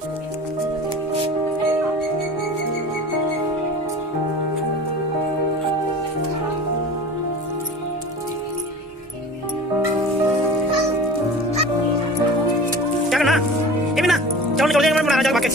क्या करना ये भी ना चावल निकल जाएगा मैं बनाना चाहूँ बाकी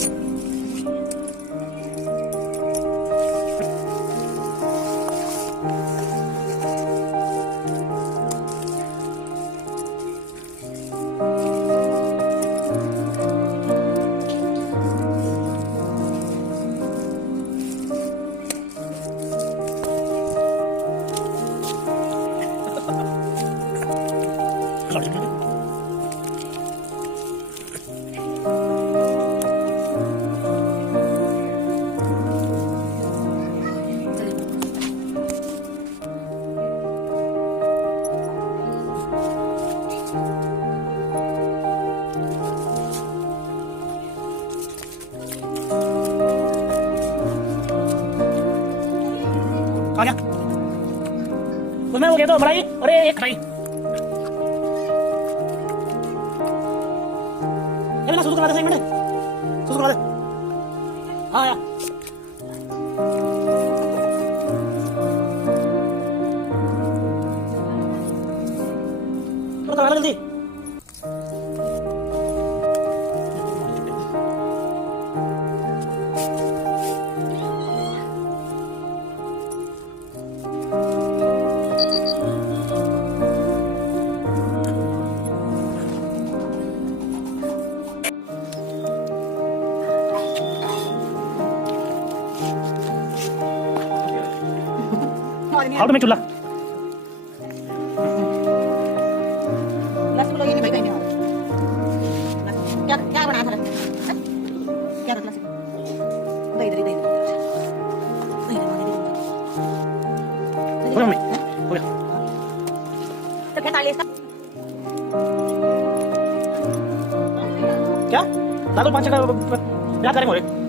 आ गया उसमें हो गया तो बढ़ाई और एक खटाई ये ना सुसु करा दे 1 मिनट सुसु करा दे हाँ यार तो करा जल्दी आउट में चूल्हा लस्सी लोग ये नहीं भाई कहीं क्या क्या बनाया था क्या रखला से दही दही दही हो गया मम्मी हो गया तो क्या ताली इसका क्या दादू 5 का याद करेंगे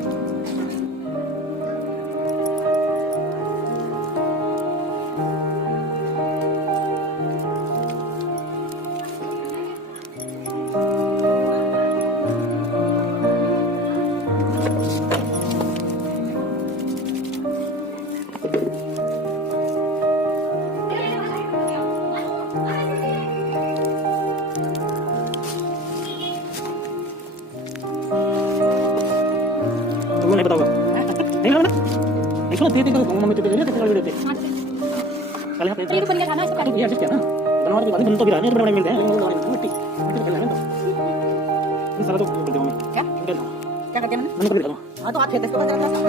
और नहीं बताऊंगा नहीं ना नहीं सुनो दे मम्मी तो दे देते कल यहाँ पे ये बन गया खाना इसका ये एडजस्ट किया ना बनवा के बाद बन तो भी रहा है बड़े मिलते हैं मिट्टी मिट्टी खेलना है तो सारा तो बोलते मम्मी क्या क्या करके मैंने कर दिया हां तो आप खेत इसको बंद रखना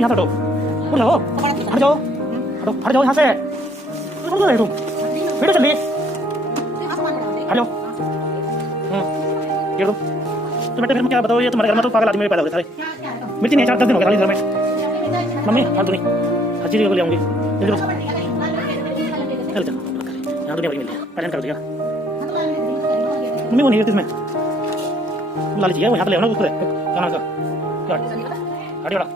यहाँ हटो हट जाओ हट जाओ हट जाओ यहाँ से तुम वीडियो चल रही है हट जाओ ये दो तो बेटे फिर मैं क्या बताओ ये तुम्हारे घर में तो पागल आदमी पैदा हो गए सारे मिर्ची नहीं 4-10 दिन हो गए खाली घर में मम्मी फालतू नहीं हर चीज़ को ले आऊँगी जल्दी चल चल यहाँ दुनिया बड़ी मिल है पहचान कर दिया मम्मी वो नहीं है इसमें लाली चाहिए वो यहाँ पे ले आओ ना ऊपर क्या नाम का हट बड़ा